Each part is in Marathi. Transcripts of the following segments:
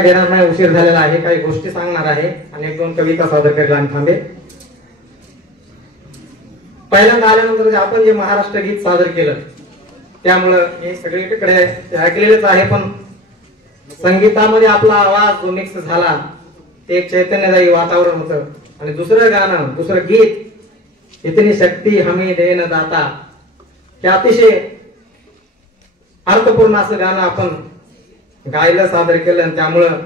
घेणार नाही, उशीर झालेला आहे. काही गोष्टी सांगणार आहे आणि एक दोन कविता सादर करायला आणि थांबे. पहिल्यांदा आल्यानंतर आपण जे महाराष्ट्र गीत सादर केलं त्यामुळं हे सगळीकडे ऐकलेलंच आहे, पण संगीतामध्ये आपला आवाज जो मिक्स झाला ते एक चैतन्यदायी वातावरण होतं. आणि दुसरं गाणं, दुसरं गीत, इतनी शक्ती हमें देन दाता, हे अतिशय अर्थपूर्ण असं गाणं आपण गायलं, सादर केलं. आणि त्यामुळं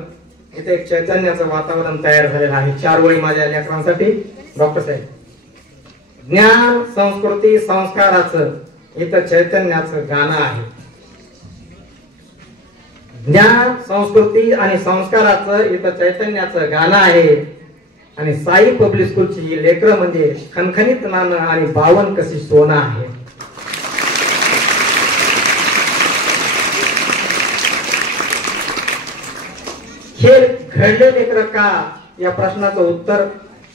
इथे एक चैतन्याचं वातावरण तयार झालेलं आहे. 4 वळी माझ्या लेकरांसाठी. डॉक्टर साहेब, ज्ञान संस्कृती संस्काराचं इथं चैतन्याचं गाणं आहे. ज्ञान संस्कृती आणि संस्काराचं इथं चैतन्याचं गाणं आहे. आणि साई पब्लिक स्कूलची ही लेकरं म्हणजे खणखणीत नाणं आणि 52 कशी सोनं आहे. हे घडले लेकरं का, या प्रश्नाचं उत्तर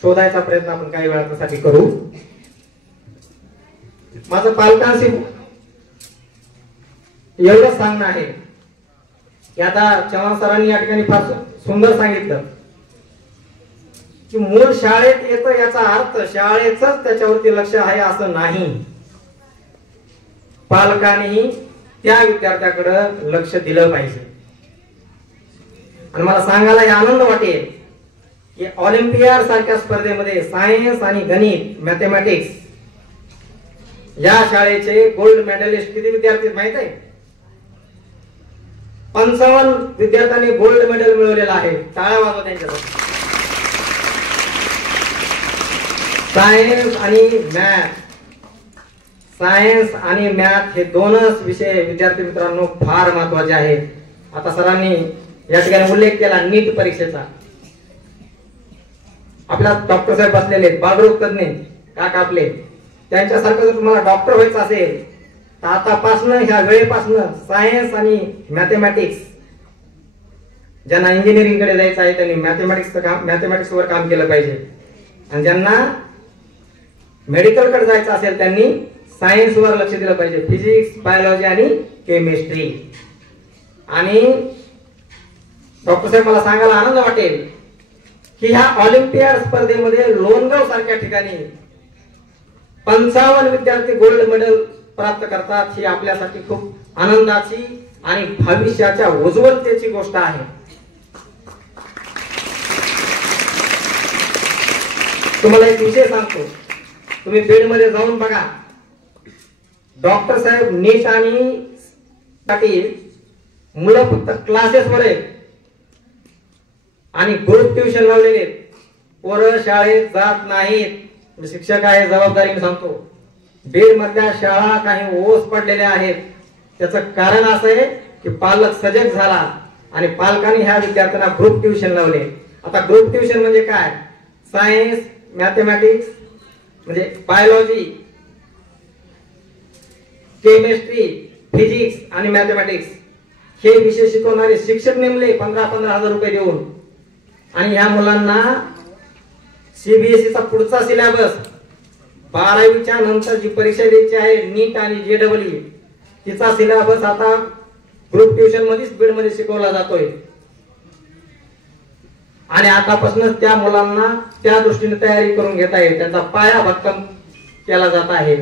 शोधायचा प्रयत्न आपण काही वेळासाठी करू. माझं पालकांशी एवढंच सांगणं आहे की आता चव्हाण सरांनी या ठिकाणी फार सुंदर सांगितलं की मूळ शाळेत येतं याचा अर्थ शाळेच त्याच्यावरती लक्ष आहे असं नाही. पालकांनी त्या विद्यार्थ्याकडे लक्ष दिलं पाहिजे. आणि मला सांगायला हे आनंद वाटेल की ऑलिम्पियाड सारख्या स्पर्धेमध्ये सायन्स आणि गणित, मॅथमॅटिक्स या शाळेचे गोल्ड मेडलिस्ट किती विद्यार्थी माहित आहे? 55 विद्यार्थ्यांनी गोल्ड मेडल मिळवलेला आहे. टाळ्या वाजवा त्यांच्यासाठी. सायन्स आणि मॅथ हे दोनच विषय विद्यार्थी मित्रांनो फार महत्वाचे आहेत. आता सरांनी या ठिकाणी उल्लेख केला नीट परीक्षेचा. आपल्या डॉक्टर साहेब बसलेले बालरोग तज्ञ काका आपले, त्यांच्यासारखं जर तुम्हाला डॉक्टर व्हायचं असेल तर आतापासनं ह्या वेळेपासनं सायन्स आणि मॅथमॅटिक्स, ज्यांना इंजिनिअरिंग कडे जायचं आहे त्यांनी मॅथमॅटिक्स वर काम केलं पाहिजे. आणि ज्यांना मेडिकल कडे जायचं असेल त्यांनी सायन्स वर लक्ष दिलं पाहिजे. फिजिक्स, बायोलॉजी आणि केमिस्ट्री. आणि डॉक्टर साहेब, मला सांगायला आनंद वाटेल की ह्या ऑलिम्पियाड स्पर्धेमध्ये लोणगाव सारख्या ठिकाणी 55 विद्यार्थी गोल्ड मेडल प्राप्त करतात. ही आपल्यासाठी खूप आनंदाची आणि भविष्याच्या उज्ज्वलतेची गोष्ट आहे. तुम्हाला एक विषय सांगतो, तुम्ही बीड मध्ये जाऊन बघा. डॉक्टर साहेब नीट आणि साठी मुलं फक्त क्लासेस वर आहेत आणि ग्रुप ट्युशन लावलेले. पोरं शाळेत जात नाहीत. शिक्षक आहे, जबाबदारी मी सांगतो. बीड मधल्या शाळा काही ओस पडलेल्या आहेत. त्याचं कारण असं आहे की पालक सजग झाला आणि पालकांनी ह्या विद्यार्थ्यांना ग्रुप ट्युशन लावले. आता ग्रुप ट्युशन म्हणजे काय? सायन्स, मॅथमॅटिक्स म्हणजे बायोलॉजी, केमिस्ट्री, फिजिक्स आणि मॅथमॅटिक्स हे विषय शिकवणारे शिक्षक नेमले 15-15 हजार रुपये देऊन. आणि ह्या मुलांना सीबीएसईचा पुढचा सिलेबस 12वीच्या नंतर जी परीक्षा द्यायची आहे नीट आणि जेडब्ल्यू, तिचा सिलेबस आता ग्रुप ट्युशन मध्येच बीड मध्ये शिकवला जातोय. आणि आतापासूनच त्या मुलांना त्या दृष्टीने तयारी करून घेता येईल. त्यांचा पाया भक्कम केला जात आहे.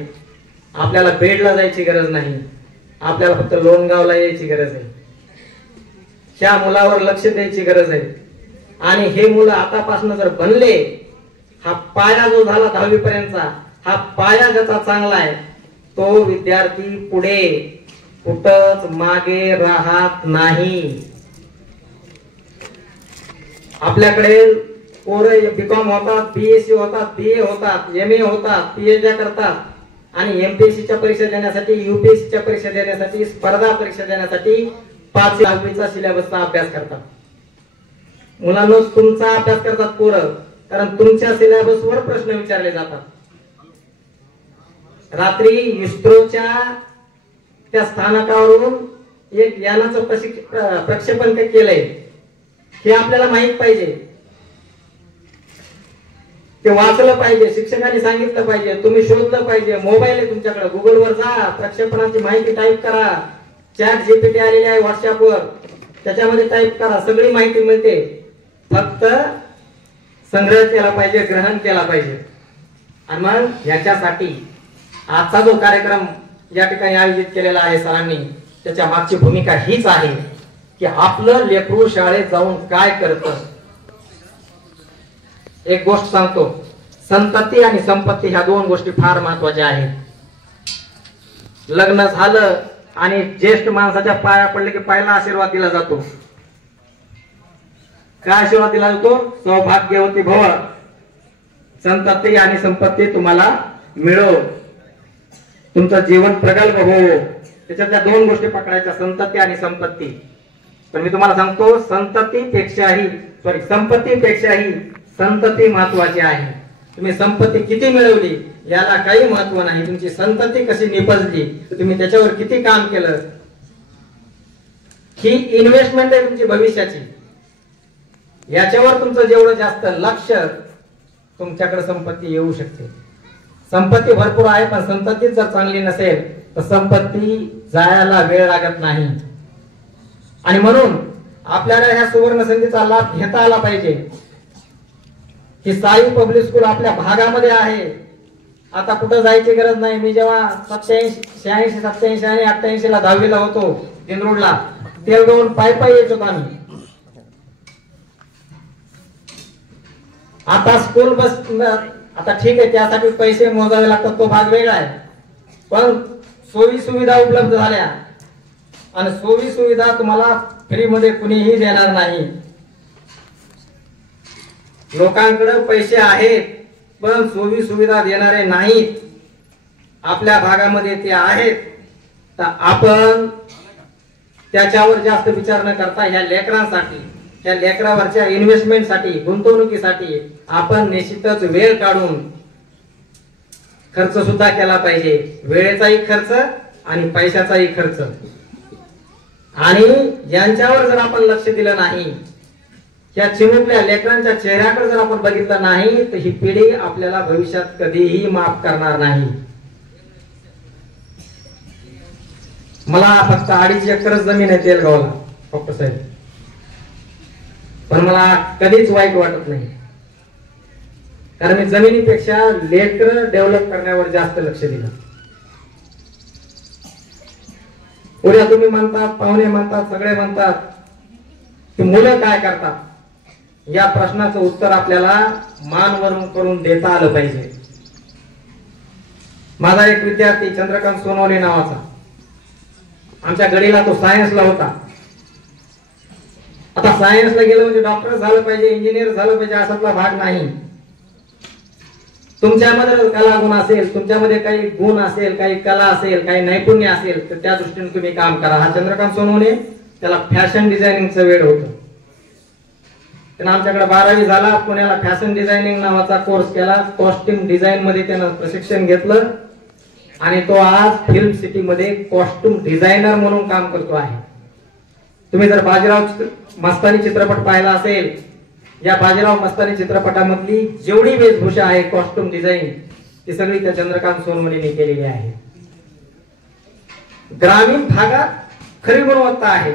आपल्याला बीडला जायची गरज नाही, आपल्याला फक्त लोणगावला यायची गरज आहे. ह्या मुलावर लक्ष द्यायची गरज आहे. आणि हे मुलं आतापासून जर बनले, हा पाया जो झाला 10वी पर्यंतचा, हा पाया ज्याचा चांगला आहे तो विद्यार्थी पुढे कुठंच मागे राहत नाही. आपल्याकडे पोरं बीकॉम होतात, बीएससी होतात, बीए होतात, एमए होतात, पीएचडी करतात आणि एमपीएससीच्या परीक्षा देण्यासाठी, यूपीएससीच्या परीक्षा देण्यासाठी, स्पर्धा परीक्षा देण्यासाठी 5वी-6वीचा सिलेबसचा अभ्यास करतात. मुलांना तुमचा अभ्यास करतात पोरं, कारण तुमच्या सिलेबसवर प्रश्न विचारले जातात. रात्री इस्रोच्या त्या स्थानकावरून एक यानाचं प्रक्षेपण केलंय हे आपल्याला माहित पाहिजे. ते वाचलं पाहिजे, शिक्षकांनी सांगितलं पाहिजे, तुम्ही शोधलं पाहिजे. मोबाईल आहे तुमच्याकडे, गुगलवर जा, प्रक्षेपणाची माहिती टाईप करा. चॅट जीपीटी आलेली आहे व्हॉट्सअपवर, त्याच्यामध्ये टाईप करा, सगळी माहिती मिळते. फक्त संग्रह केला पाहिजे, ग्रहण केला पाहिजे. आणि मग याच्यासाठी आजचा जो कार्यक्रम या ठिकाणी आयोजित केलेला आहे सरांनी, त्याच्या मागची भूमिका हीच आहे की आपलं लेकरू शाळेत जाऊन काय करतं. एक गोष्ट सांगतो, संतती आणि संपत्ती ह्या दोन गोष्टी फार महत्वाच्या आहेत. लग्न झालं आणि ज्येष्ठ माणसाच्या पाया पडले की पहिला आशीर्वाद दिला जातो. काय आशीर्वाद दिला जातो? सौभाग्यवती भव, संतती आणि संपत्ती तुम्हाला मिळो, तुमचं जीवन प्रगल्भ हो. त्याच्यातल्या दोन गोष्टी पकडायच्या, संतती आणि संपत्ती. पण मी तुम्हाला सांगतो, संपत्तीपेक्षाही संतती महत्वाची आहे. तुम्ही संपत्ती किती मिळवली याला काही महत्व नाही, तुमची संतती कशी निपजली, तुम्ही त्याच्यावर किती काम केलं, ही इन्व्हेस्टमेंट आहे तुमची भविष्याची. याच्यावर तुमचं जेवढं जास्त लक्ष, तुमच्याकडे संपत्ती येऊ शकते. संपत्ती भरपूर आहे, पण संतती जर चांगली नसेल तर संपत्ती जायला वेळ लागत नाही. आणि म्हणून आपल्याला ह्या सुवर्ण संधीचा लाभ घेता आला पाहिजे. ही साई पब्लिक स्कूल आपल्या भागामध्ये आहे. आता कुठं जायची गरज नाही. मी जेव्हा 86, 87 आणि 88 ला 10वी ला होतो दिंडोडला, तेलगावून पायी येत होतो आम्ही. आता स्कूल बस, आता ठीक आहे, त्यासाठी पैसे मोजावे लागतात, तो भाग वेगळा आहे. पण सोयी सुविधा उपलब्ध झाल्या, आणि सोयी सुविधा तुम्हाला फ्री मध्ये कुणीही देणार नाही. लोकांकडे पैसे आहेत पण सोयी सुविधा देणारे नाहीत. आपल्या भागामध्ये ते आहेत. तर आपण त्याच्यावर जास्त विचार न करता ह्या लेकरांसाठी, त्या लेकरावरच्या इन्व्हेस्टमेंटसाठी, गुंतवणुकीसाठी आपण निश्चितच वेळ काढून खर्च सुद्धा केला पाहिजे. वेळेचाही खर्च आणि पैशाचाही खर्च. आणि यांच्यावर जर आपण लक्ष दिलं नाही, या चिमुकल्या लेकरांच्या चेहऱ्याकडे जर आपण बघितलं नाही, तर ही पिढी आपल्याला भविष्यात कधीही माफ करणार नाही. मला फक्त 2.5 एकरच जमीन आहे तेलगावला डॉक्टर साहेब, पण मला कधीच वाईट वाटत नाही, कारण मी जमिनीपेक्षा लेकर डेव्हलप करण्यावर जास्त लक्ष दिलं. उद्या तुम्ही म्हणतात, पाहुणे म्हणतात, सगळे म्हणतात की मुलं काय करतात, या प्रश्नाचं उत्तर आपल्याला मानवरून करून देता आलं पाहिजे. माझा एक विद्यार्थी चंद्रकांत सोनवणे नावाचा, आमच्या गडीला तो सायन्सला होता. आता सायन्सला गेलं म्हणजे डॉक्टर झालं पाहिजे, इंजिनियर झालं पाहिजे असातला भाग नाही. तुमच्यामध्ये कला गुण असेल, तुमच्यामध्ये काही गुण असेल, काही कला असेल, काही नैपुण्य असेल, तर त्या दृष्टीने तुम्ही काम करा. हा चंद्रकांत सोनवणे, त्याला फॅशन डिझायनिंगचं वेळ होतं. त्यानं आमच्याकडे 12वी झाला, पुण्याला फॅशन डिझायनिंग नावाचा कोर्स केला. कॉस्ट्युम डिझाईन मध्ये त्यानं प्रशिक्षण घेतलं आणि तो आज फिल्म सिटी मध्ये कॉस्ट्युम डिझायनर म्हणून काम करतो आहे. तुम्ही जर बाजीराव मस्तानी चित्रपट पाहिला असेल, या बाजीराव मस्तानी चित्रपटामधली जेवढी वेशभूषा आहे, कॉस्ट्युम डिझाईन, ती सगळी त्या चंद्रकांत सोनवणेने केलेली आहे. ग्रामीण भागात खरी गुणवत्ता आहे,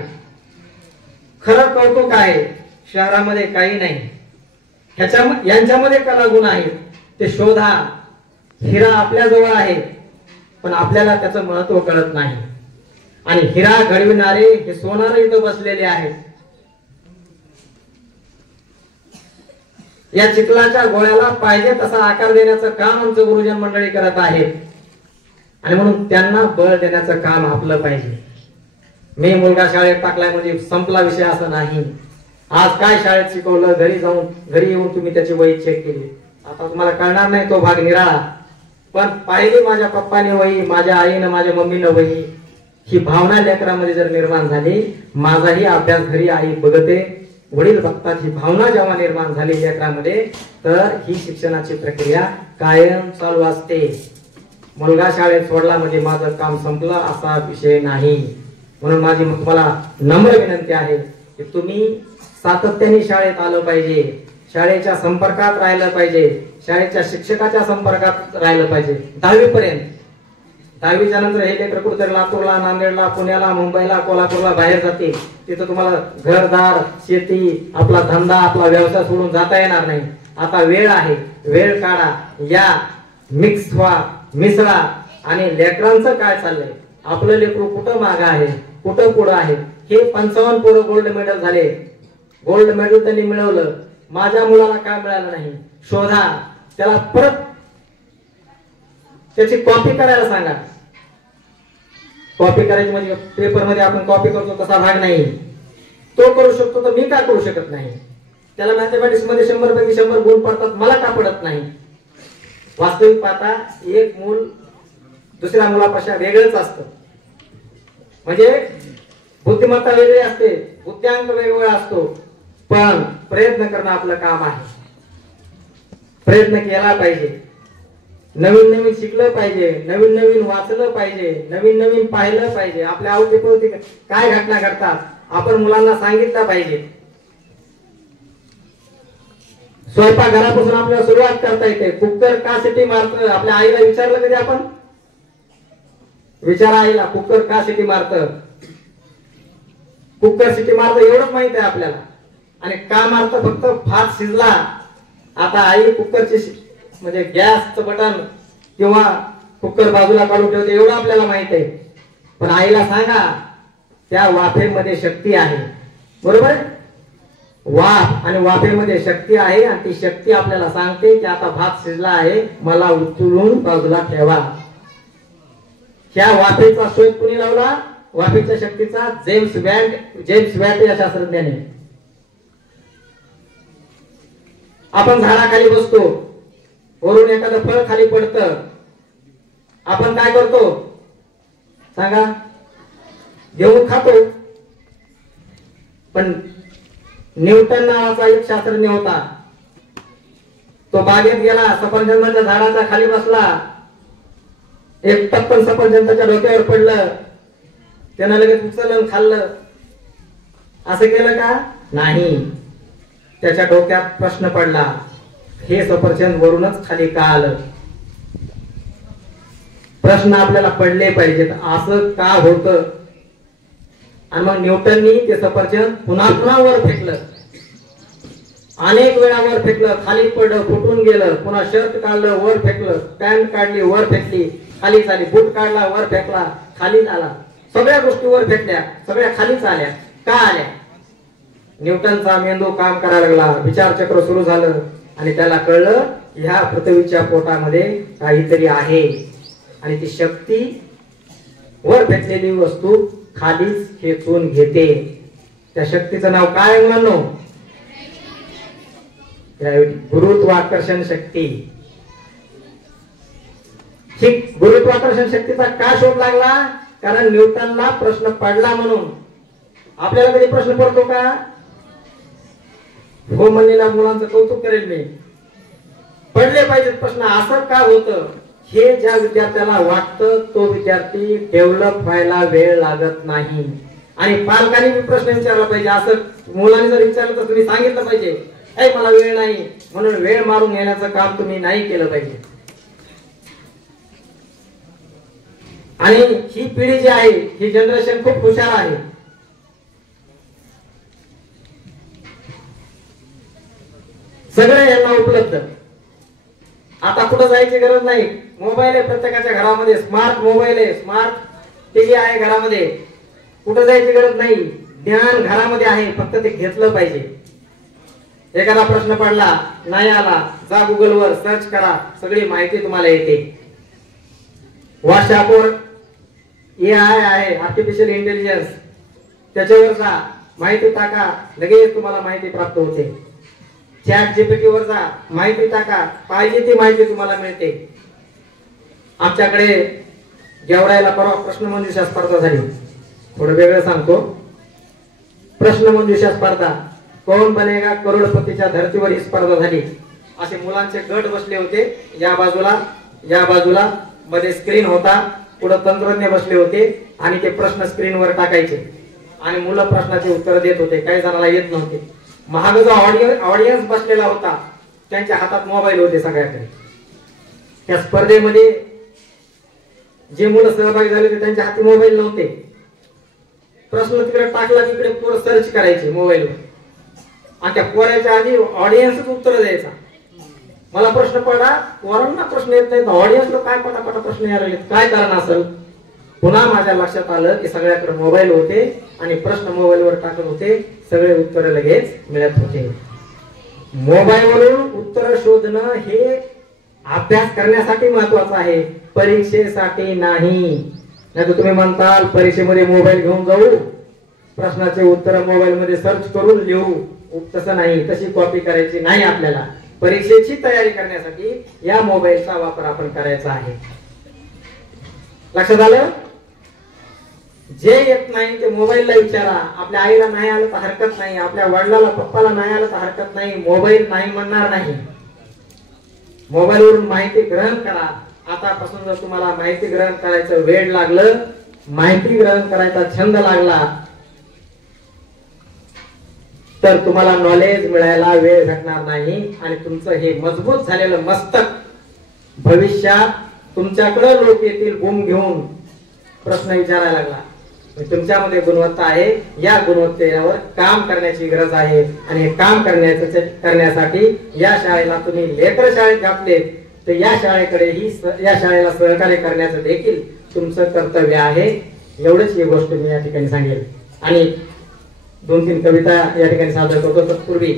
खरं कौतुक आहे. शहरामध्ये काही नाही. यांच्यामध्ये कला गुण आहेत, ते शोधा. हिरा आपल्या जवळ आहे, पण आपल्याला त्याचं महत्व कळत नाही. आणि हिरा घडविणारे हे सोनार इथं बसलेले आहेत. या चिखलाच्या गोळ्याला पाहिजे तसा आकार देण्याचं काम आमचं गुरुजन मंडळी करत आहेत, आणि म्हणून त्यांना बळ देण्याचं काम आपलं पाहिजे. मी मुलगा शाळेत टाकलाय म्हणजे संपला विषय असं नाही. आज काय शाळेत शिकवलं, घरी येऊन तुम्ही त्याची वही चेक केली, आता तुम्हाला कळणार नाही तो भाग निराळा. पण पाहिली माझ्या पप्पाने वही, माझ्या आईनं, माझ्या मम्मीनं वही, ही भावना लेकरामध्ये जर निर्माण झाली, माझाही अभ्यास घरी आई बघते, वडील बघतात, ही भावना जेव्हा निर्माण झाली लेकरामध्ये, तर ही शिक्षणाची प्रक्रिया कायम चालू असते. मुलगा शाळेत सोडला म्हणजे माझं काम संपलं असा विषय नाही. म्हणून माझी तुम्हाला नम्र विनंती आहे की तुम्ही सातत्याने शाळेत आलं पाहिजे, शाळेच्या संपर्कात राहिलं पाहिजे, शाळेच्या शिक्षकाच्या संपर्कात राहिलं पाहिजे. 10वी पर्यंत 10वीच्या नंतर हे लेकर कुठेतरी लातूरला, नांदेडला, पुण्याला, मुंबईला, कोल्हापूरला बाहेर जाते. तिथं तुम्हाला घरदार, शेती, आपला धंदा, आपला व्यवसाय सोडून जाता येणार नाही. आता वेळ आहे, वेळ काढा, या, मिक्स व्हा, मिसळा. आणि लेकरांचं काय चाललंय, आपलं लेकरू कुठं मागं आहे, कुठं पुढं आहे. हे 55 पोरं गोल्ड मेडल झाले, गोल्ड मेडल त्यांनी मिळवलं. माझ्या मुलाला काय मिळालं नाही, शोधा, त्याला परत त्याची कॉपी करायला सांगा. कॉपी करायची म्हणजे पेपर मध्ये आपण कॉपी करतो तसा भाग नाही. तो करू शकतो तर मी का करू शकत नाही. त्याला मॅथमॅटिक्स मध्ये 100 पैकी 100 गुण पडतात, मला का पडत नाही. वास्तविक पाहता एक मूल दुसऱ्या मुलापेक्षा वेगळंच असतं. म्हणजे बुद्धिमत्ता वेगळी असते, बुद्ध्यांक वेगवेगळा असतो. पण प्रयत्न करणं आपलं काम आहे. प्रयत्न केला पाहिजे, नवीन नवीन शिकलं पाहिजे, नवीन नवीन वाचलं पाहिजे, नवीन नवीन पाहिलं पाहिजे. आपल्या अवतीभोवती काय घटना घडतात आपण मुलांना सांगितलं पाहिजे. स्वयंपाक घरापासून आपल्याला सुरुवात करता येते. कुकर का सिटी मारतं, आपल्या आईला विचारलं कधी आपण? विचारा आईला, कुकर का सिटी मारतं. कुकर सिटी मारतं एवढंच माहित आहे आपल्याला. आणि का मारतं, फक्त भात शिजला. आता आई कुकरची म्हणजे गॅसचं बटन किंवा कुकर बाजूला काढून ठेवते एवढं आपल्याला माहित आहे. पण आईला सांगा, त्या वाफेमध्ये शक्ती आहे. बरोबर आहे? वाफ आणि वाफेमध्ये शक्ती आहे. आणि ती शक्ती आपल्याला सांगते की आता भात शिजला आहे, मला उचलून बाजूला ठेवा. ह्या वाफेचा शोध कुणी लावला? वाफेच्या शक्तीचा जेम्स वॅट या शास्त्रज्ञाने. आपण झाडाखाली बसतो, वरून एखादं फळ खाली पडतं, आपण काय करतो सांगा? घेऊन खातो. पण न्यूटन नावाचा एक शास्त्रज्ञ होता, तो बागेत गेला, सफरचंदाच्या झाडाच्या खाली बसला, एक टप्पन सफरचंदाच्या डोक्यावर पडलं, त्यानं लगेच उचललं खाल्लं. असं केलं का? नाही. त्याच्या डोक्यात प्रश्न पडला, हे सफरचंद वरूनच खाली का आलं? प्रश्न आपल्याला पडले पाहिजेत, असं का होतं? आणि मग न्यूटननी ते सफरचंद पुन्हा पुन्हा वर फेकलं, अनेक वेळा वर फेकलं, खाली पडलं, फुटून गेलं, पुन्हा शर्ट काढलं, वर फेकलं, पॅन्ट काढली, वर फेकली, खाली झाली, बूट काढला, वर फेकला, खाली आला. सगळ्या गोष्टी वर फेकल्या, सगळ्या खालीच आल्या. का आल्या? न्यूटनचा मेंदू काम करायला लागला, विचारचक्र सुरू झालं आणि त्याला कळलं ह्या पृथ्वीच्या पोटामध्ये काहीतरी आहे. आणि ती शक्ती वर फेकलेली वस्तू खालीच खेचून घेते. त्या शक्तीचं नाव काय मुलांनो? गुरुत्वाकर्षण शक्ती. ही गुरुत्वाकर्षण शक्तीचा का शोध लागला? कारण न्यूटनला प्रश्न पडला म्हणून. आपल्याला कधी प्रश्न पडतो का? हो म्हणलेल्या मुलांचं कौतुक करेल मी. पडले पाहिजेत प्रश्न. असं का होतं हे ज्या विद्यार्थ्याला वाटतं तो विद्यार्थी डेव्हलप व्हायला वेळ लागत नाही. आणि पालकांनी प्रश्न विचारला पाहिजे. असं मुलांनी जर विचारलं तर तुम्ही सांगितलं पाहिजे, ऐ मला वेळ नाही म्हणून वेळ मारून घेण्याचं काम तुम्ही नाही केलं पाहिजे. आणि ही पिढी जी आहे, ही जनरेशन खूप हुशार आहे. सगळे यांना उपलब्ध. आता कुठं जायची गरज नाही. मोबाईल आहे प्रत्येकाच्या घरामध्ये, स्मार्ट मोबाईल आहे, स्मार्ट टीव्ही आहे घरामध्ये. कुठं जायची गरज नाही. ज्ञान घरामध्ये आहे, फक्त ते घेतलं पाहिजे. एखादा प्रश्न पडला, नाही आला, जा गुगलवर सर्च करा, सगळी माहिती तुम्हाला येते. व्हॉट्सअपवर AI आहे, आर्टिफिशियल इंटेलिजन्स, त्याच्यावर जा, माहिती टाका, लगेच तुम्हाला माहिती प्राप्त होते. ChatGPT वर जा, माहिती टाका, पाहिजे ती माहिती तुम्हाला मिळते. आमच्याकडे गेवरायला परवा प्रश्नमंजुषा स्पर्धा झाली. थोडं वेगळं सांगतो. प्रश्नमंजुषा स्पर्धा, कौन बनेगा करोडपतीच्या धर्तीवर ही स्पर्धा झाली. असे मुलांचे गट बसले होते, या बाजूला मध्ये स्क्रीन होता, पुढे तंत्रज्ञ बसले होते आणि ते प्रश्न स्क्रीनवर टाकायचे आणि मुलं प्रश्नाचे उत्तर देत होते. काही जणांना येत नव्हते. महाग जो ऑडियन्स बसलेला होता त्यांच्या हातात मोबाईल होते सगळ्याकडे. त्या स्पर्धेमध्ये जे मुलं सहभागी झाले होते त्यांच्या हाती मोबाईल नव्हते. प्रश्न तिकडे टाकला तिकडे पोरं सर्च करायचे मोबाईलवर आणि त्या पोराच्या आधी ऑडियन्सच उत्तर द्यायचा. मला प्रश्न पडला, पोरांना प्रश्न येत नाही, ऑडियन्सला काय पटापटा प्रश्न यायला लागले, काय कारण असेल. पुन्हा माझ्या लक्षात आलं की सगळ्याकडे मोबाईल होते आणि प्रश्न मोबाईलवर टाकत होते, सगळे उत्तर लगेच मिळत होते. मोबाईलवरून उत्तर शोधणं हे अभ्यास करण्यासाठी महत्वाचं आहे, परीक्षेसाठी नाही. नाही तर तुम्ही म्हणताल परीक्षेमध्ये मोबाईल घेऊन जाऊ, प्रश्नाचे उत्तर मोबाईल मध्ये सर्च करून लिहू. तसं नाही, तशी कॉपी करायची नाही. आपल्याला परीक्षेची तयारी करण्यासाठी या मोबाईलचा वापर आपण करायचा आहे. लक्षात आलं? जे येत नाही ते मोबाईलला विचारा. आपल्या आईला नाही आलं तर हरकत नाही, आपल्या वडिलाला पप्पाला नाही आलं तर हरकत नाही, मोबाईल नाही म्हणणार नाही. मोबाईलवरून माहिती ग्रहण करा. आतापासून जर तुम्हाला माहिती ग्रहण करायचं वेळ लागलं, माहिती ग्रहण करायचा छंद लागला, तर तुम्हाला नॉलेज मिळायला वेळ भेटणार नाही आणि तुमचं हे मजबूत झालेलं मस्तक भविष्यात तुमच्याकडे लोक येतील बूम घेऊन प्रश्न विचारायला लागला. तुमच्यामध्ये गुणवत्ता आहे, या गुणवत्तेवर काम करण्याची गरज आहे आणि हे काम करण्यासाठी या शाळेला तुम्ही लेकर शाळेत घातले तर या शाळेकडेही या शाळेला सहकार्य करण्याचं देखील तुमचं कर्तव्य आहे. एवढंच ही गोष्ट मी या ठिकाणी सांगेल. आणि 2-3 कविता या ठिकाणी सादर करतो. तत्पूर्वी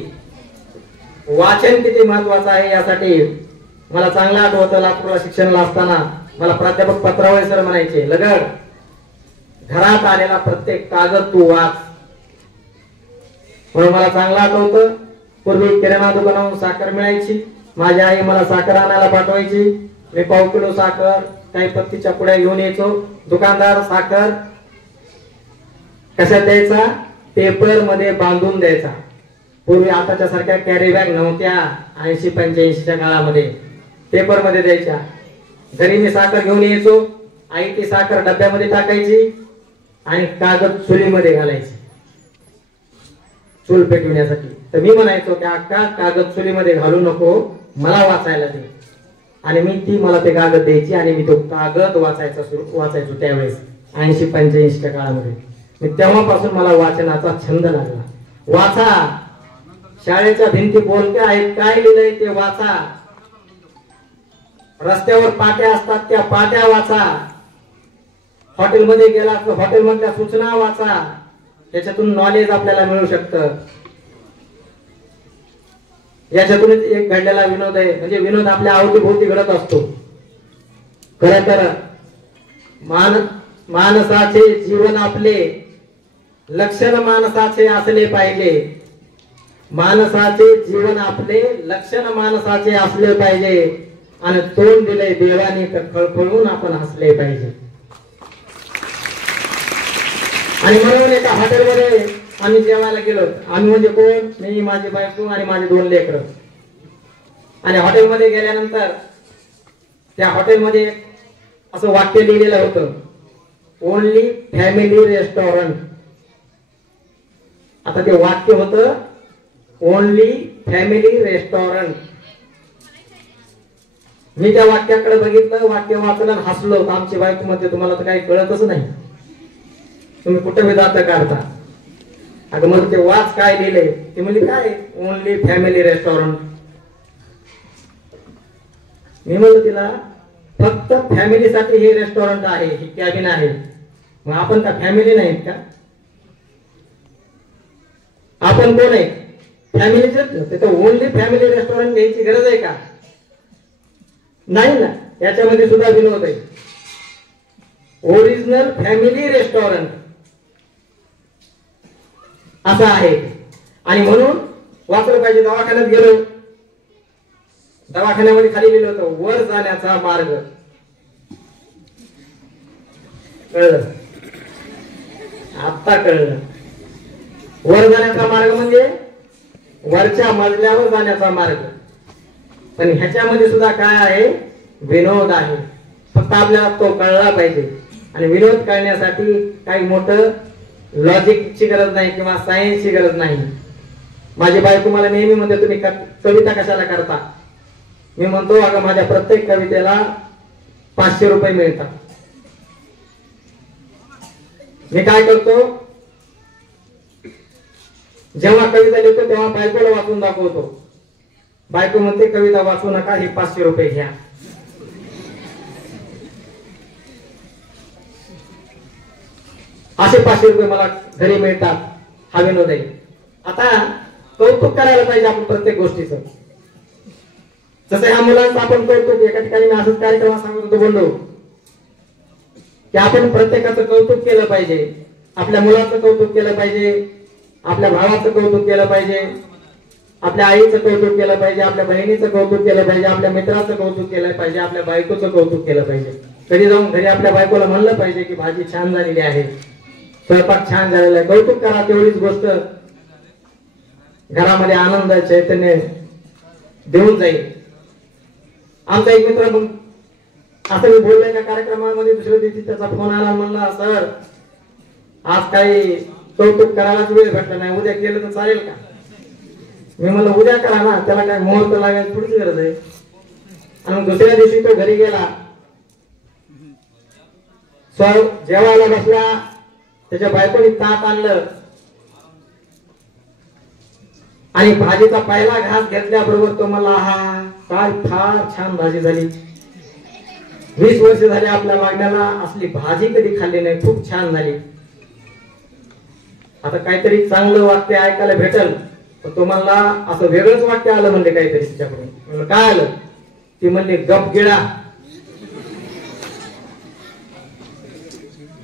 वाचन किती महत्वाचं आहे यासाठी मला चांगलं आठवतं, लातूरला शिक्षणाला असताना मला प्राध्यापक पत्रावळे सर म्हणायचे, लगड घरात आलेला प्रत्येक कागद तू वाच. म्हणून मला चांगलं आठवतं, पूर्वी किराणा दुकानावरून साखर मिळायची, माझी आई मला साखर आणायला पाठवायची. मी 1/4 किलो साखर, काही पत्तीच्या पुड्या घेऊन यायचो. दुकानदार साखर कशात द्यायचा? पेपर मध्ये बांधून द्यायचा. पूर्वी आताच्या सारख्या कॅरी बॅग नव्हत्या. 80-85च्या काळामध्ये पेपर मध्ये द्यायच्या. घरी मी साखर घेऊन यायचो, आई ती साखर डब्यामध्ये टाकायची आणि कागद चुलीमध्ये घालायची चूल पेटविण्यासाठी. तर मी म्हणायचो की अक्का कागद चुलीमध्ये घालू नको, मला वाचायला दे. आणि मला ते कागद द्यायची आणि मी तो कागद वाचायचो त्यावेळेस 80-85च्या काळामध्ये. मी तेव्हापासून मला वाचनाचा छंद लागला. वाचा, शाळेच्या भिंती बोलक्या आहेत, काय लिहिलंय ते वाचा. रस्त्यावर पाट्या असतात त्या पाट्या वाचा. हॉटेलमध्ये गेला तर हॉटेल मधल्या सूचना वाचा. त्याच्यातून नॉलेज आपल्याला मिळू शकतं. याच्यातूनच एक घडलेला विनोद आहे, म्हणजे विनोद आपल्या अवतीभोवती घडत असतो. खरं तर माणसाचे जीवन आपले लक्षण माणसाचे असले पाहिजे. माणसाचे जीवन आपले लक्षण माणसाचे असले पाहिजे आणि तोंड दिले देवाने तर खळखळून आपण हसले पाहिजे. आणि म्हणून एका हॉटेलमध्ये आम्ही जेवायला गेलो. आम्ही म्हणजे कोण? मी, माझी बायको आणि माझी 2 लेकरं. आणि हॉटेलमध्ये गेल्यानंतर त्या हॉटेलमध्ये असं वाक्य लिहिलेलं होतं, ओनली फॅमिली रेस्टॉरंट. आता ते वाक्य होतं ओनली फॅमिली रेस्टॉरंट. मी त्या वाक्याकडे बघितलं, वाक्य वाचलं, हसलो. आमची बायको मध्ये तुम्हाला तर काही कळतच नाही, तुम्ही कुठे विदार्थ काढता. अगं मग ते वाच काय लिहिले. ती म्हणली काय? Only family restaurant. मी म्हणलं तिला फक्त फॅमिलीसाठी हे रेस्टॉरंट आहे, ही कॅबिन आहे. मग आपण का फॅमिली नाहीत का? आपण कोण आहे? फॅमिलीच. तर ओनली फॅमिली रेस्टॉरंट घ्यायची गरज आहे का? नाही ना. याच्यामध्ये सुद्धा विनोद आहे. ओरिजिनल फॅमिली रेस्टॉरंट असं आहे. आणि म्हणून वाचलं पाहिजे. दवाखान्यात गेलो, दवाखान्यामध्ये खाली लिहिलं होतं वर जाण्याचा मार्ग. कळलं? आता कळलं. वर जाण्याचा मार्ग म्हणजे वरच्या मजल्यावर जाण्याचा मार्ग. पण ह्याच्यामध्ये सुद्धा काय आहे? विनोद आहे. फक्त आपल्याला तो कळला पाहिजे. आणि विनोद कळण्यासाठी काही मोठं लॉजिकची गरज नाही किंवा सायन्सची गरज नाही. माझी बायको मला नेहमी म्हणते तुम्ही कविता कशाला करता? मी म्हणतो अगं माझ्या प्रत्येक कवितेला 500 रुपये मिळतात. मी काय करतो, जेव्हा कविता लिहितो तेव्हा बायकोला वाचून दाखवतो. बायको म्हणते कविता वाचू नका, हे 500 रुपये घ्या. असे 500 रुपये मला घरी मिळतात. हा विनोद आहे. आता कौतुक करायला पाहिजे आपण प्रत्येक गोष्टीचं. जसं ह्या मुलांचं आपण कौतुक, एका ठिकाणी मी असंच कार्यक्रमात सांगत होतो, बोललो की आपण प्रत्येकाचं कौतुक केलं पाहिजे. आपल्या मुलाचं कौतुक केलं पाहिजे, आपल्या भावाचं कौतुक केलं पाहिजे, आपल्या आईचं कौतुक केलं पाहिजे, आपल्या बहिणीचं कौतुक केलं पाहिजे, आपल्या मित्राचं कौतुक केलं पाहिजे, आपल्या बायकोचं कौतुक केलं पाहिजे. कधी जाऊन घरी आपल्या बायकोला म्हणलं पाहिजे की भाजी छान झालेली आहे, स्वयंपाक छान झालेला आहे. कौतुक करा, तेवढीच गोष्ट घरामध्ये आनंद चैतन्य देऊन जाईल. आमचा एक मित्र मग असं मी बोललोय त्या कार्यक्रमामध्ये, दुसऱ्या दिवशी त्याचा फोन आला, म्हणला सर आज काही कौतुक करायलाच वेळ भेटला नाही, उद्या केलं तर चालेल का? मी म्हणलं उद्या करा ना, त्याला काय मुहूर्त लागेल थोडीच गरज आहे. आणि दुसऱ्या दिवशी तो घरी गेला, जेवायला बसला, त्याच्या बायकोनी ताट आणलं आणि भाजीचा पहिला घास घेतल्याबरोबर तो मला हा काय फार छान भाजी झाली, 20 वर्ष झाली आपल्या वागण्याला असली भाजी कधी खाल्ली नाही, खूप छान झाली. आता काहीतरी चांगलं वाक्य ऐकायला भेटल, तर तुम्हाला असं वेगळंच वाक्य आलं म्हणजे काहीतरी तिच्याकडून. म्हणलं काय आलं? ती म्हणली गप गिळा.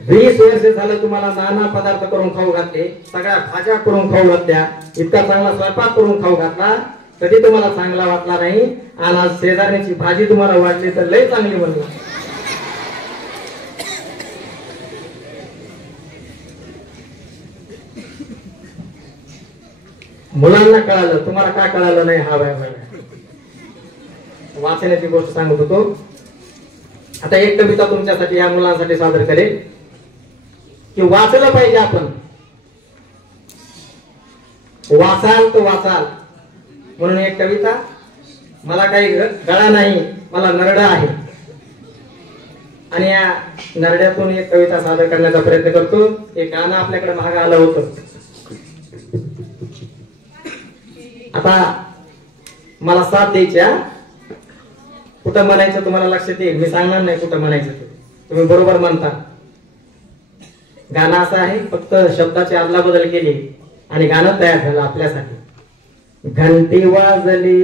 20 वर्ष झालं तुम्हाला नाना पदार्थ करून खाऊ घातले, सगळ्या भाज्या करून खाऊ घातल्या, इतका चांगला स्वयंपाक करून खाऊ घातला, कधी तुम्हाला चांगला वाटला नाही. आणि आज शेजारण्याची भाजी तुम्हाला वाटली तर लय चांगली म्हणलं. मुलांना कळालं, तुम्हाला काय कळालं नाही हा बाय. वाचण्याची गोष्ट सांगत होतो. आता एक कविता तुमच्यासाठी या मुलांसाठी सादर करेल की वाचलं पाहिजे आपण, वाचाल तो वाचाल म्हणून एक कविता. मला काही गळा नाही, मला नरडा आहे, आणि या नरड्यातून एक कविता सादर करण्याचा प्रयत्न करतो. एक गाणं आपल्याकडे महाग आलं होतं. आता मला साथ द्यायच्या, कुठं म्हणायचं तुम्हाला लक्षात येईल, मी सांगणार नाही कुठं म्हणायचं ते, तुम्ही बरोबर म्हणता. गाणं असं आहे, फक्त शब्दाची अदला बदल केली आणि गाणं तयार झालं आपल्यासाठी. घंटी वाजली,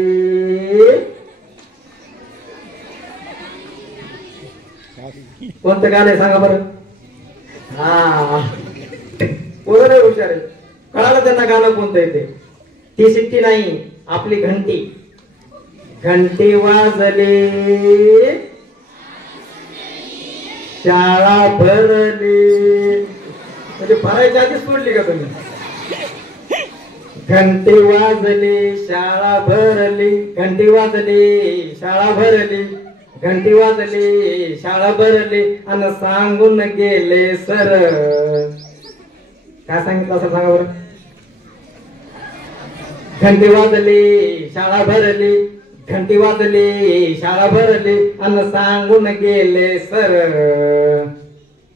कोणतं गाणं आहे सांगा बरं? हा बरोबर आहे, हुशार आहे, कळालं त्यांना गाणं कोणतं येते. ती शिट्टी नाही, आपली घंटी. घंटी वाजली, शाळा भरली, म्हणजे भरायच्या आधीच सोडली का तुम्ही? घंटी वाजली, शाळा भरली, घंटी वाजली, शाळा भरली, घंटी वाजली, शाळा भरली, आणि सांगून गेले सर. काय सांगितलं असं सांगा बरं? घंटी वाजली, शाळा भरली, घंटी वाजली, शाळा भरली, आणि सांगून गेले सर.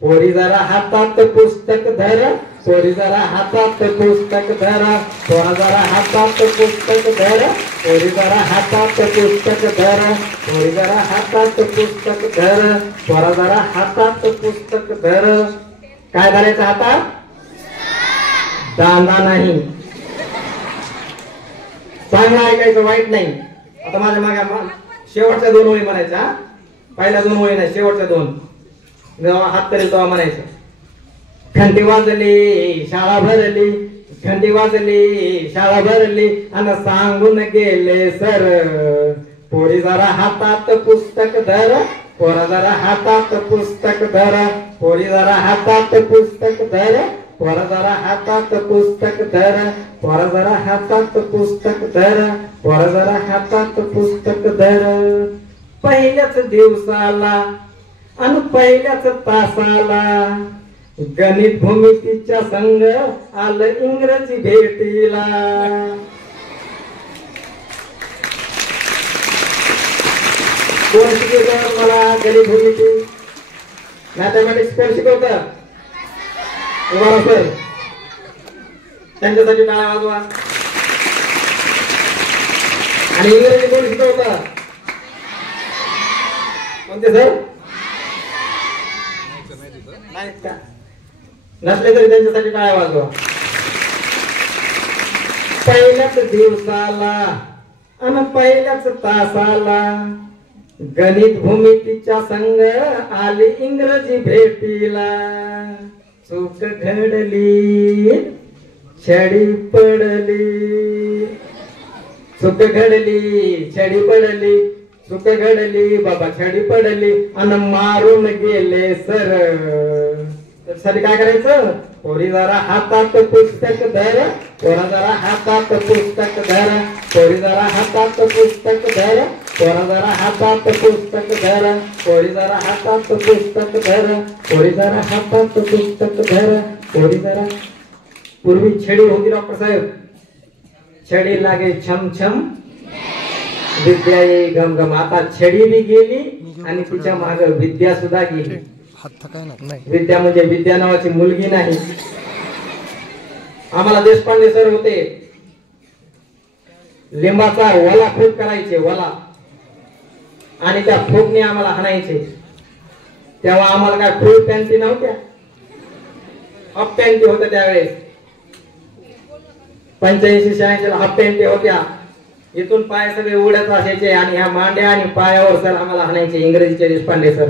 पोरी जरा हातात पुस्तक धर, पोरी जरा हातात पुस्तक धर, पोरा जरा हातात पुस्तक धर, पोरी जरा हातात पुस्तक धर, पोरी जरा हातात पुस्तक धर, पोरा जरा हातात पुस्तक धर. काय धरायचं हातात? दांडा नाही. चांगलं ऐकायचं, वाईट नाही. आता माझ्या मागे शेवटच्या 2 ओळी म्हणायच्या, पहिल्या 2 ओळी नाही, शेवटच्या 2. जेव्हा हात करेल तेव्हा म्हणायचं. घंटी वाजली, शाळा भरली, घंटी वाजली, शाळा भरली, आणि सांगून गेले सर. पोरी जरा हातात पुस्तक धर, पोरा जरा हातात पुस्तक धर, पोरी जरा हातात पुस्तक धर, पोरा जरा हातात पुस्तक धर, पोरा जरा हातात पुस्तक धर, पोरा जरा हातात पुस्तक धर. पहिल्याच दिवसाला आणि पहिल्याच तासाला गणित भूमितीच्या संघ आलं इंग्रजी भेटीला. कोण शिकवतं मला गणित भूमिती? मॅथमॅटिक्स कोण शिकवतं? उभा सर, त्यांच्यासाठी टाळ्या वाजवा. आणि इंग्रजी कोण शिकवता? कोणते सर? नाहीत का? नसले तरी त्यांच्यासाठी टाळ्या वाजवा. पहिल्याच दिवसाला आणि पहिल्याच तासाला गणित भूमितीच्या संग आली इंग्रजी भेटीला. चूक घडली छडी पडली, चूक घडली छडी पडली, चूक घडली बाबा छडी पडली आणि मारून गेले सर. त्यासाठी काय करायचं? पोरी जरा हातात पुस्तक धर, पोरा जरा हातात पुस्तक धर, पोरी जरा हातात पुस्तक धर, पोरा जरा हातात पुस्तक धर, पोरी जरा हातात पुस्तक धर, पोरी जरा हातात पुस्तक धर, पोरी जरा. पूर्वी छडी होती डॉक्टर साहेब, छडी लागे छम छम विद्या ये गम गम. आता छडी बी गेली आणि तिच्या माग विद्या सुद्धा गेली. विद्या म्हणजे विद्या नावाची मुलगी नाही. आम्हाला देशपांडे सर होते, लिंबाचा वला खूप करायचे वला, आणि त्या फूकने आम्हाला हाणायचे. तेव्हा आम्हाला काय फुल पॅन्टी नव्हत्या, हाफ पॅन्टी होत्या त्यावेळेस. 85-86 हाफ पॅन्टी होत्या. इथून पाय सगळे उडत असायचे आणि ह्या मांड्या आणि पायावर सर आम्हाला हाणायचे इंग्रजीचे देशपांडे सर.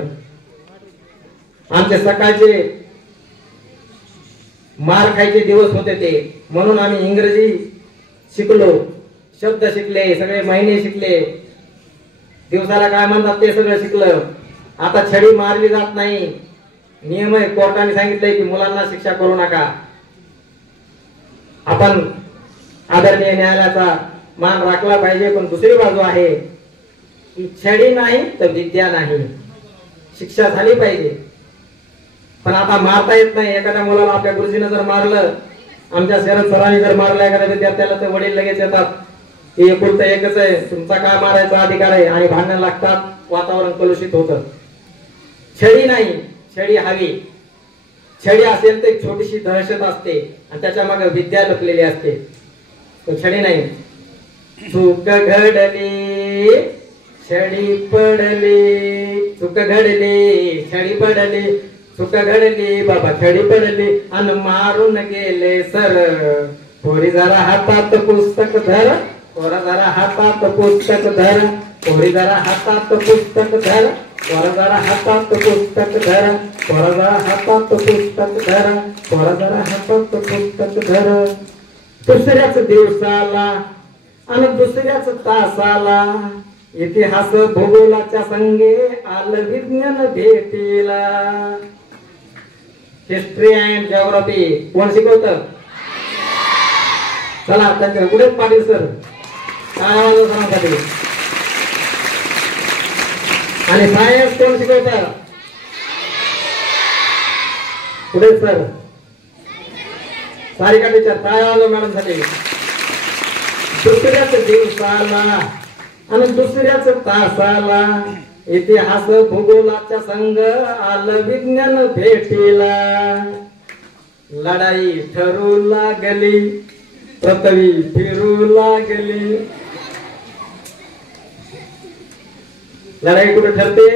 आमचे सकाळचे मार खायचे दिवस होते ते, म्हणून आम्ही इंग्रजी शिकलो, शब्द शिकले, सगळे महिने शिकले, दिवसाला काय म्हणतात ते सगळं शिकलं. आता छडी मारली जात नाही. नियम आहे, कोर्टाने सांगितलंय की मुलांना शिक्षा करू नका. आपण आदरणीय न्यायालयाचा मान राखला पाहिजे. पण दुसरी बाजू आहे की छडी नाही तर विद्या नाही, शिक्षा झाली पाहिजे. पण आता मारता येत नाही. एखाद्या मुलाला आपल्या गुरुजीने जर मारलं, आमच्या शरद सरांनी जर मारलं एखाद्या विद्यार्थ्याला, तर वडील लगेच येतात की एकुलतं एकच आहे, तुमचा काय मारायचा अधिकार आहे, आणि भांडण लागतात, वातावरण कलुषित होतं. छडी नाही, छडी हवी. छडी असेल तर एक छोटीशी दहशत असते आणि त्याच्या मागे विद्या लपलेली असते. तो छडी नाही. चूक घडली छडी पडली, चूक घडली छडी पडली, चूक घडली बाबा छडी पडली आणि मारून गेले सर. पोरी जरा हातात पुस्तक धर, पोरा जरा हातात पुस्तक धर, पोरी जरा हातात पुस्तक धर, पोरा जरा हातात पुस्तक धर, पोरा जरा हातात पुस्तक धर, पोरा जरा हातात पुस्तक धर. दुसऱ्याच दिवसाला आणि दुसऱ्याच तासाला इतिहास भूगोलाच्या संगे आलं विज्ञान भेटीला. हिस्ट्री अँड जिओग्राफी कोण शिकवत? चला त्यांच्या पुढे पाटील सर काय सरांसाठी. आणि सायन्स कोण शिकवत? पुढे सर सारिका टीचर काय मॅडम साठी. दुसऱ्याच दिवसाला आणि दुसऱ्याच तासाला इतिहास भूगोलाच्या संग आलं विज्ञान भेटीला. लढाई ठरू लागली, पृथ्वी फिरू लागली. लढाई कुठे ठरते?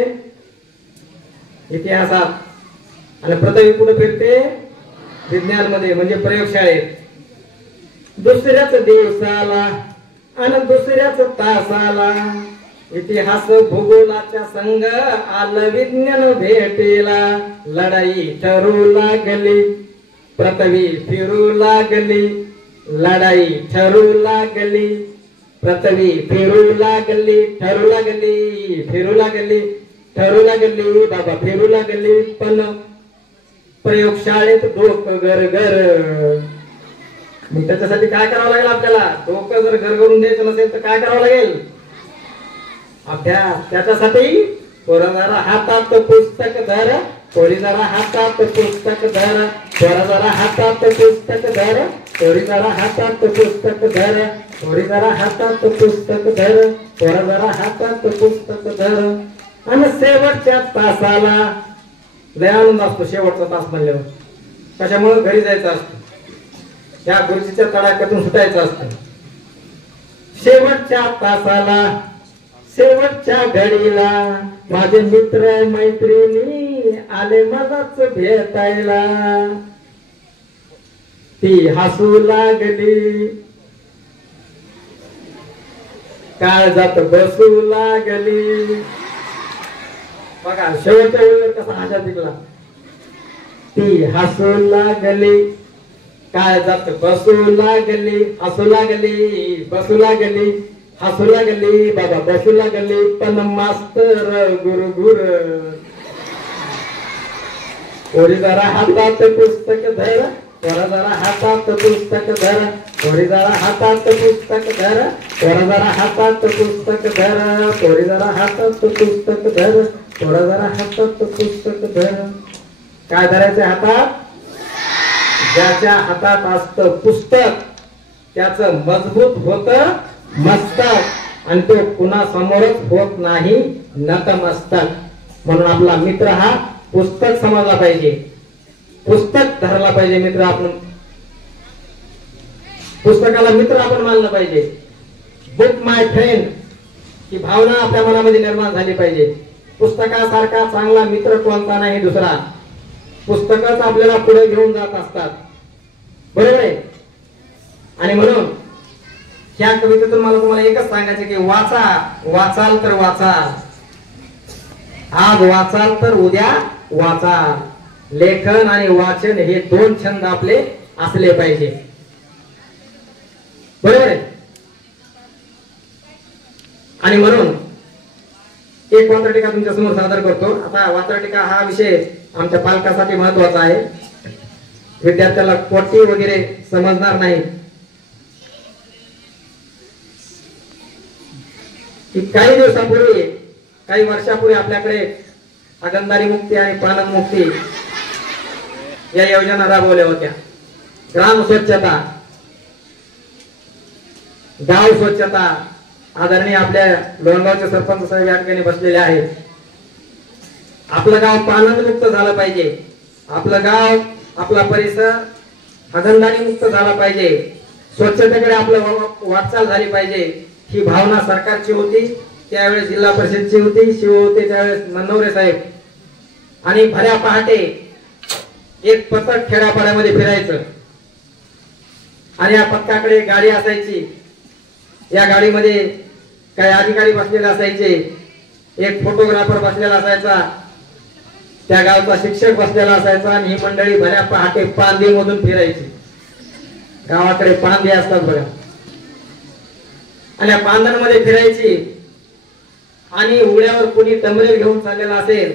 इतिहासात. आणि पृथ्वी कुठे फिरते? विज्ञान मध्ये, म्हणजे प्रयोगशाळेत. दुसऱ्याच दिवसाला आणि दुसऱ्याच तासाला इतिहास भूगोलाच्या संग आलं विज्ञान भेटीला. लढाई ठरू लागली, पृथ्वी फिरू लागली. लढाई ठरू लागली, पृथ्वी फिरू लागली. ठरू लागली, फिरू लागली, ठरू लागली बाबा फिरू लागली. पण प्रयोगशाळेत डोकं गरगर. मग त्याच्यासाठी काय करावं लागेल आपल्याला? डोकं जर गरगरून द्यायचं नसेल तर काय करावं लागेल? अभ्यास. त्याच्यासाठी पोरा जरा हातात पुस्तक धर, पोरी जरा हातात पुस्तक धर, पोरा जरा हातात पुस्तक धर, पोरी जरा हातात पुस्तक धर, पोरी जरा हातात पुस्तक धर, पोरा जरा हातात पुस्तक धर. आणि शेवटच्या तासाला लय आनंद असतो. शेवटचा तास म्हणल्यावर कशामुळे घरी जायचं असतं, या गुरुजीच्या तडाख्यातून सुटायचं असतं. शेवटच्या तासाला, शेवटच्या घडीला माझे मित्र मैत्रिणी आले मलाच भेटायला. ती हसू लागली, काळजात बसू लागली. बघा शेवटच्या वेळेवर कसा आशा दिला. ती हसू लागली, काळजात बसू लागली, हसू लागली, बसू लागली, हसू लागली, बाबा बसू लागली. पण मास्तर गुरुगुर पोरी जरा हातात पुस्तक धर, पोरा जरा हातात पुस्तक धर, पोरी जरा हातात पुस्तक धर, पोरा जरा हातात पुस्तक धर, पोरी जरा हातात पुस्तक धर, पोरा जरा हातात पुस्तक धर. काय धरायचं हातात? ज्याच्या हातात असतं पुस्तक त्याचं मजबूत होत मस्तक आणि तो कुणा समोरच होत नाही नतमस्तक. म्हणून आपला मित्र हा पुस्तक समजला पाहिजे, पुस्तक धरला पाहिजे. मित्र आपण पुस्तकाला मित्र आपण मानलं पाहिजे. बुक माय फ्रेंड ही भावना आपल्या मनामध्ये निर्माण झाली पाहिजे. पुस्तकासारखा चांगला मित्र कोणता नाही दुसरा. पुस्तकच आपल्याला पुढे घेऊन जात असतात, बरोबर आहे. आणि म्हणून ह्या कवितेतून मला तुम्हाला एकच सांगायचं की वाचा, वाचाल तर वाचा, आज वाचाल तर उद्या वाचा. लेखन आणि वाचन हे दोन छंद आपले असले पाहिजे, बरोबर आहे. आणि म्हणून एक वात्रटिका तुमच्या समोर सादर करतो. आता वात्रटिका हा विषय आमच्या पालकासाठी महत्वाचा आहे. विद्यार्थ्याला कोटी वगैरे समजणार नाही की काही दिवसापूर्वी, काही वर्षापूर्वी आपल्याकडे हागणदारी मुक्ती आणि पानन मुक्ती या योजना राबवल्या होत्या. ग्राम स्वच्छता, गाव स्वच्छता. आदरणीय आपल्या लोणगावचे सरपंच साहेब या ठिकाणी बसलेले आहेत. आपलं गाव पानन मुक्त झालं पाहिजे, आपलं गाव, आपला परिसर हागणदारी मुक्त झाला पाहिजे, स्वच्छतेकडे आपलं वाटचाल झाली पाहिजे. ही भावना सरकारची होती, त्यावेळेस जिल्हा परिषदची होती, शिव होते त्यावेळेस मनोरे साहेब. आणि भल्या पहाटे एक पथक खेड्यापाड्यामध्ये फिरायचं आणि या पथकाकडे गाडी असायची. या गाडीमध्ये काही अधिकारी बसलेले असायचे, एक फोटोग्राफर बसलेला असायचा, त्या गावचा शिक्षक बसलेला असायचा. आणि ही मंडळी भल्या पहाटे पांदी मधून फिरायची. गावाकडे पांदी असतात बघा, आणि या पांदणमध्ये फिरायची. आणि उघड्यावर कोणी तंबरेल घेऊन चाललेला असेल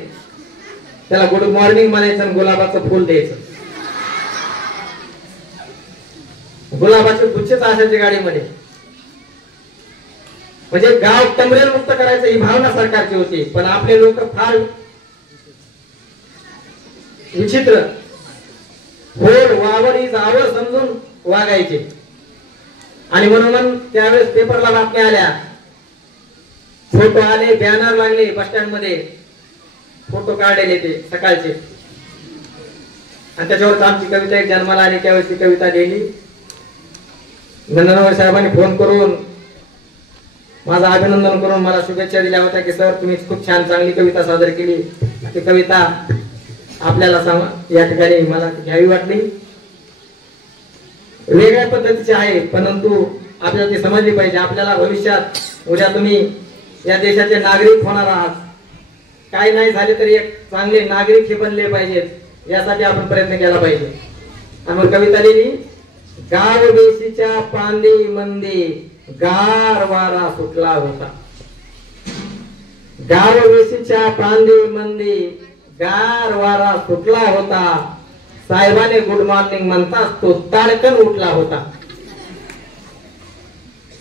त्याला गुड मॉर्निंग म्हणायचं आणि गुलाबाचं फुल द्यायचं. गुलाबाचे गुच्छेच असायचे गाडीमध्ये. म्हणजे गाव तंबरेल मुक्त करायचं ही भावना सरकारची होती. पण आपले लोक फार विचित्र, होड वावर ही जावळ समजून वागायचे. आणि म्हणून त्यावेळेस पेपरला बातम्या आल्या, फोटो आले, बॅनर लागले बस स्टँड मध्ये, फोटो काढलेले ते सकाळचे. आणि त्याच्यावर आमची कविता एक जन्माला आली. त्यावेळेस ती कविता लिहिली. नंदनवर साहेबांनी फोन करून माझं अभिनंदन करून मला शुभेच्छा दिल्या होत्या की सर तुम्ही खूप छान चांगली कविता सादर केली. ती कविता आपल्याला या ठिकाणी मला घ्यावी वाटली. वेगळ्या पद्धतीची आहे परंतु आपल्याला ती समजली पाहिजे. आपल्याला भविष्यात उद्या तुम्ही या देशाचे नागरिक होणार आहात. काही नाही झाले तरी एक चांगले नागरिक हे बनले पाहिजेत, यासाठी आपण प्रयत्न केला पाहिजे. आणि मग कविता लिहिली. गाव देशीच्या पांदी मंदी गार वारा सुटला होता. गाव देशीच्या पांदी मंदी गार वारा सुटला होता. साहेबाने गुड मॉर्निंग म्हणताच तो ताडकन उठला होता.